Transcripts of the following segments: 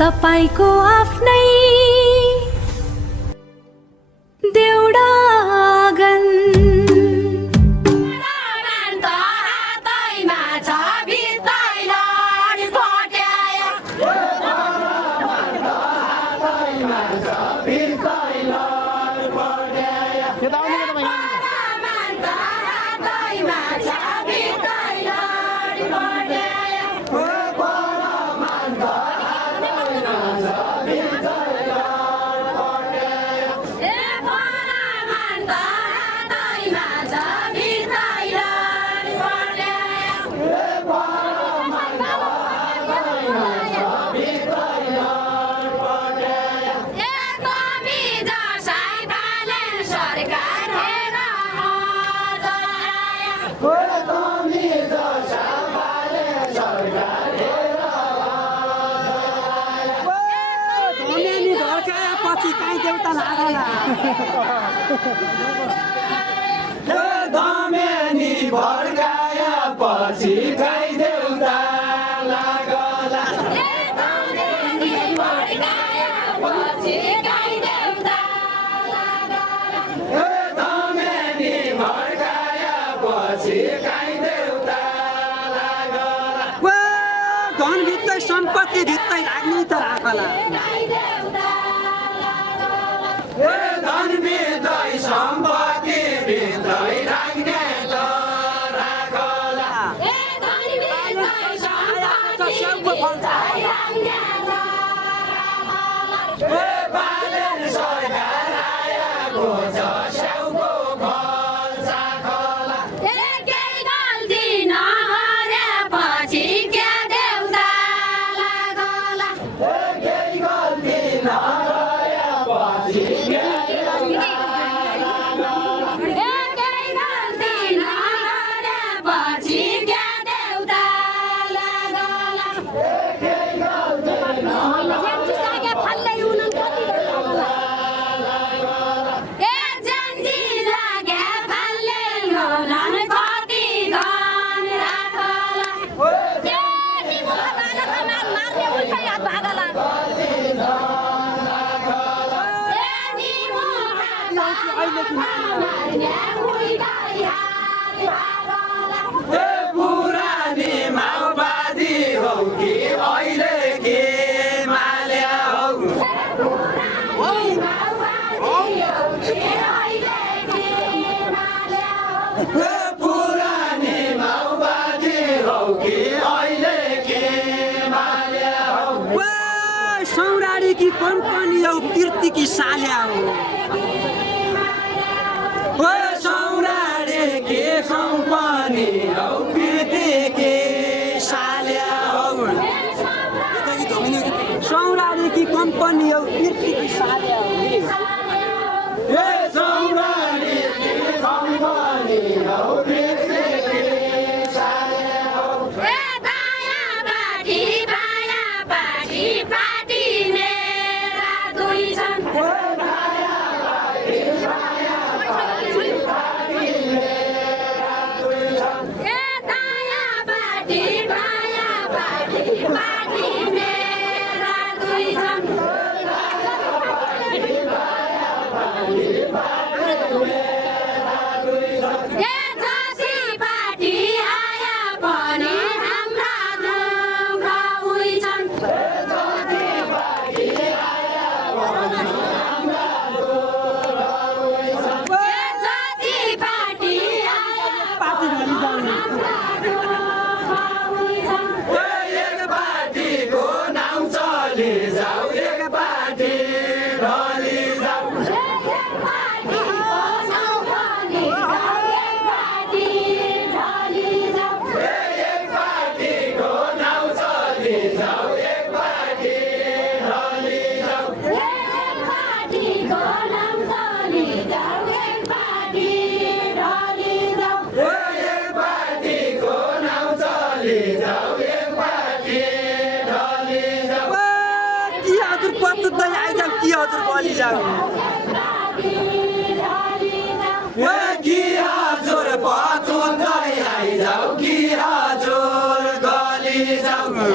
तपाईको आफ्नै देउडा आँगन धमेनी भड्काया पछि गाई देउता लागला धमेनी भड्काया पछि गाई देउता लागला धमेनी भड्काया पछि गाई देउता लागला धन भित्रै सम्पत्ति भित्रै राख्ने त राखला धन भित्रै सम्पत्ति भित्रै राख्ने त राखला बालेन सरकार आएको छ स्याउको फल चाखला केही गल्ती नगरेपछि के देउता लागला केही गल्ती नगरेपछि पुरानी माओवादी हौ कि अहिले के माल्या पुरानी माओवादी हौ कि अहिले के माल्या सौराडी की कम्पनी हौ कीर्ति की साल्या हो सौराडी के कम्पनी हौ कीर्ति के साल्या हौ सौराडी की कम्पनी हौ कीर्ति की साल्या ए सौराडी के कम्पनी हौ कीर्ति के साल्या हौ पाटी मेरा दुई छन् हजुर बलि जाऊ कि हजुर पतुन्दै आइजाऊ कि हजुर गली जाऊ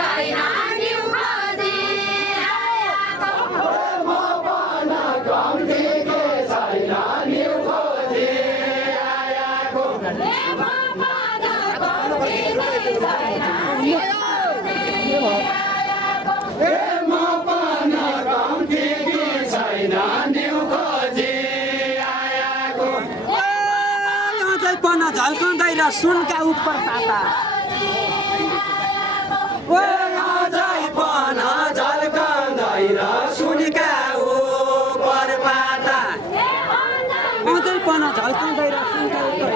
छैन न्यु खोजी म पन कम्ती के छैन न्यु खोजी आयाको म पन कम्ती के छैन न्यु खोजी आयाको अझै पन झल्काउँदै र सुनका उपर पाता अझै पन झल्काउँदै र सुनका उपर पाता अझै पन झल्काउँदै र सुनका उपर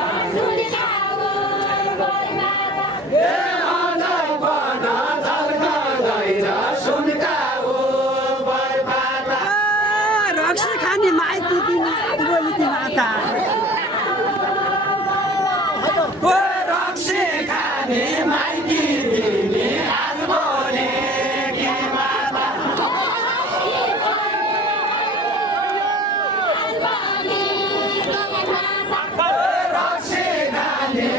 अझै पन झल्काउँदै र सुनका उपर पाता रक्सी खाने माइती बोली माता रक्सी खाने माइती दिने आज भोलि के माता रक्सी खाने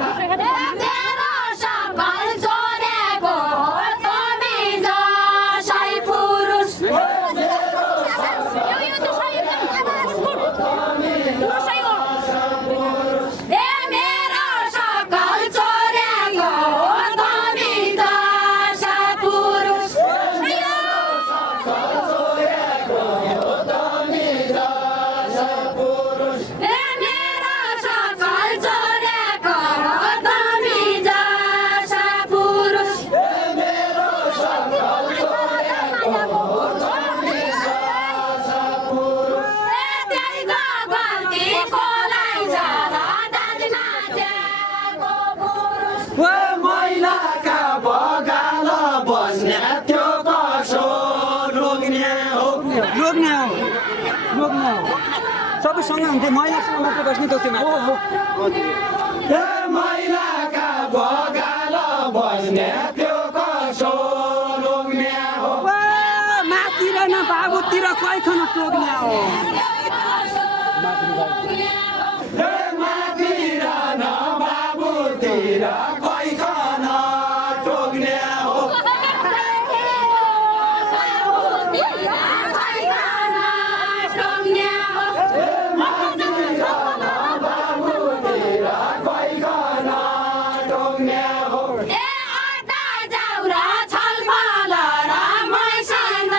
तेरो सकल छोडेको हो तमी जसै पुरुष ए मेरो सकल छोडेको हो तमी जसै पुरुष ए मेरो सकल छोडेको हो तमी जसै पुरुष महिलाका बगाल बस्ने त्यो कसो लोग्ने हो लोग्ने हो सबैसँग हुन्थ्यो महिलासँग मात्रै बस्ने त्यो मात्र महिलाका बगाल बस्ने त्यो कसो लोग्ने हो मातिर न बाबुतिर कैखन टोक्ने हो मातिर न बाबुतिर कैखन टोक्ने हो बाबुतिर कैखन टोक्ने हो छलफल गर मसँग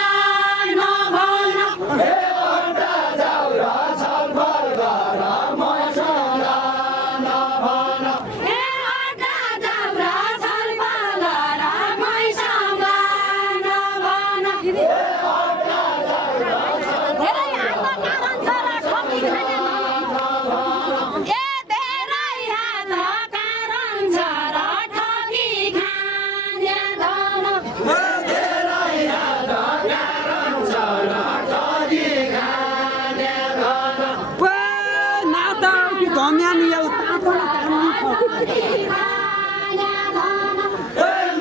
नभन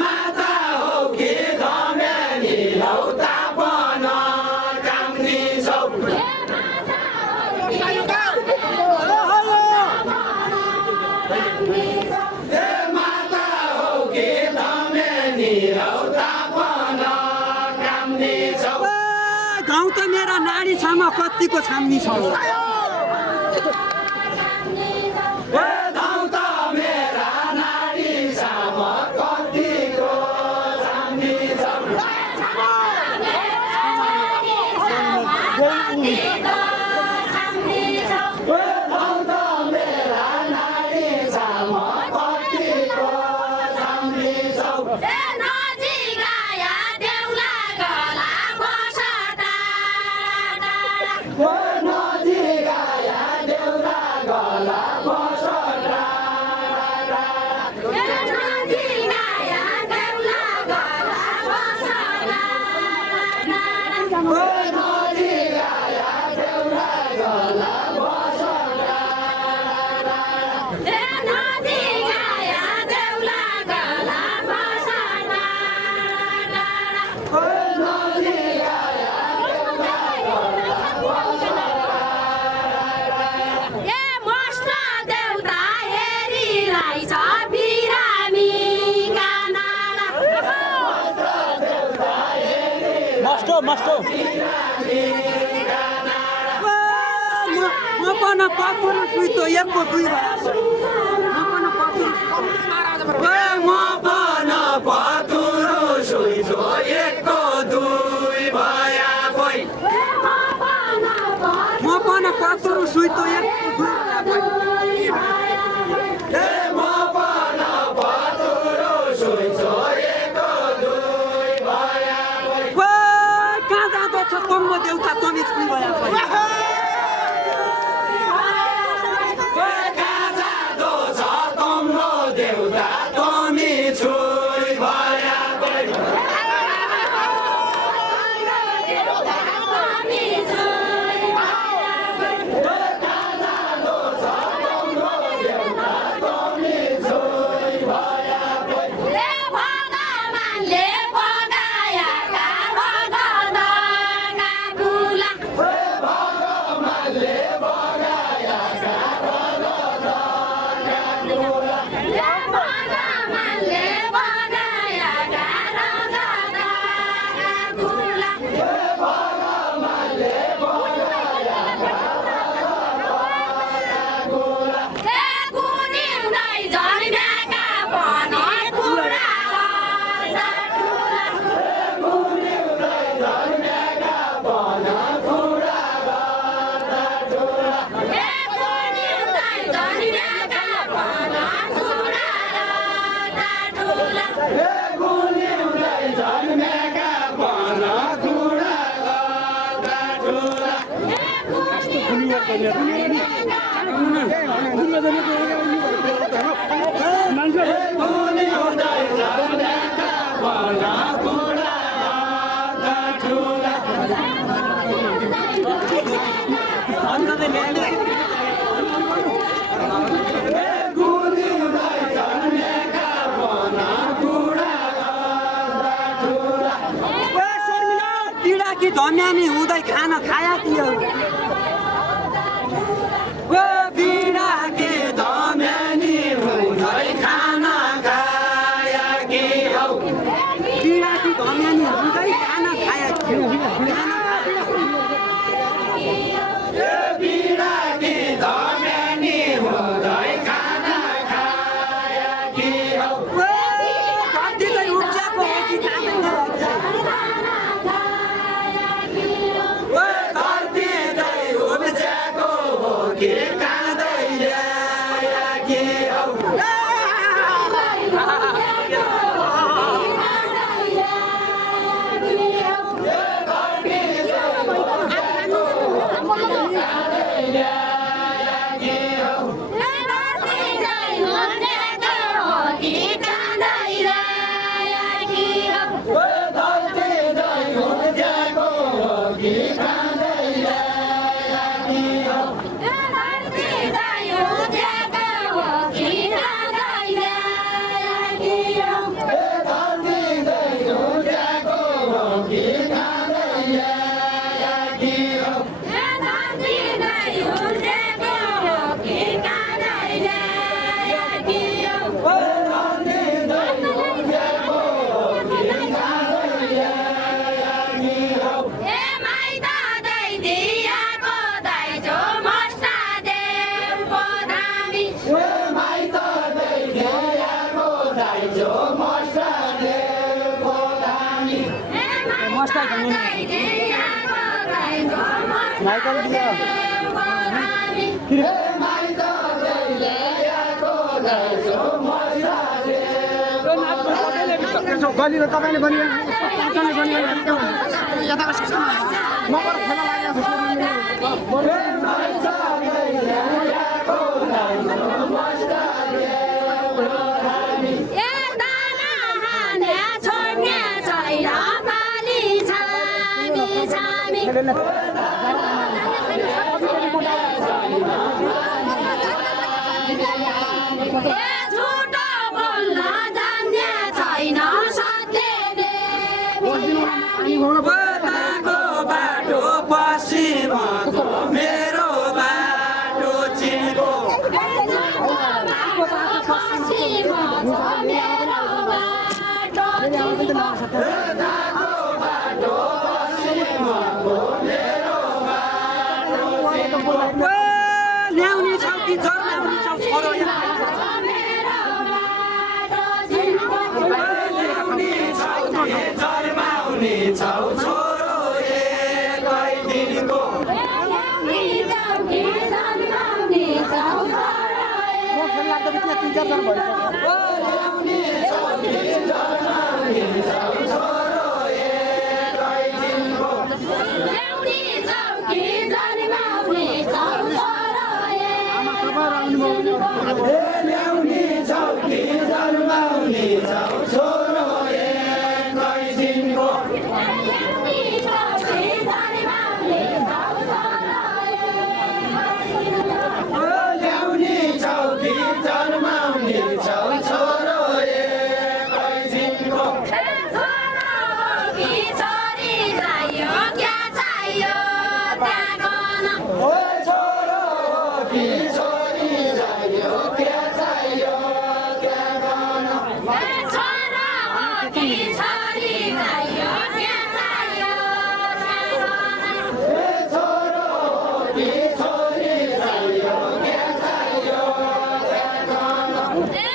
माता हो कि धम्यानी लौ तापन काम्नी छौ माता हो कि धम्यानी लौ तापन काम्नी छौ गाउँ त मेरा नारी छामा कतिको छाम्नी छौ गाउँ त मेरा नारी साम कतिको छाम्नी छौ गाउँ त मेरा नारी साम कतिको छाम्नी छौ नजिक म पनि पत्रुस सुइतो एकको दुई भयो म पन पतुरु सुइतो एकको दुई भया कोइ म पनि पत्रुस सुइतो एकको दुई म पन पतुरु सुइतो एकको दुई भया कोइ कहाँ जाँदो छ तम्म देउता तमी छुइ भयो देउता तमी छुइ भया कोइ धम्यानी हुँदै खाना खाया कि हो बिना के धम्यानी हुँदै खाना खाया कि हौ बिना कि धम्यानी हुँदै खाना खाया कि हो बिना कि धम्यानी हुँदै खाना खाया कि हौ कति त उब्जाको हो कि गलिलो तपाईले बनियो मगर खेला बाटो पश्चिमको मेरो बाटो चिनको बाटो कि जरमा आउने छौ छोरो यहाँ जन्माउने छौ छोरो एकै दिनको ल्याउने छौ कि जन्माउने छौ छोरो एकै दिनको ल्याउने छौ कि जन्माउने छौ छोरो एकै दिनको ओ छोरो हो कि छोरी चाहियो के चाहियो त्यहाँ गर्न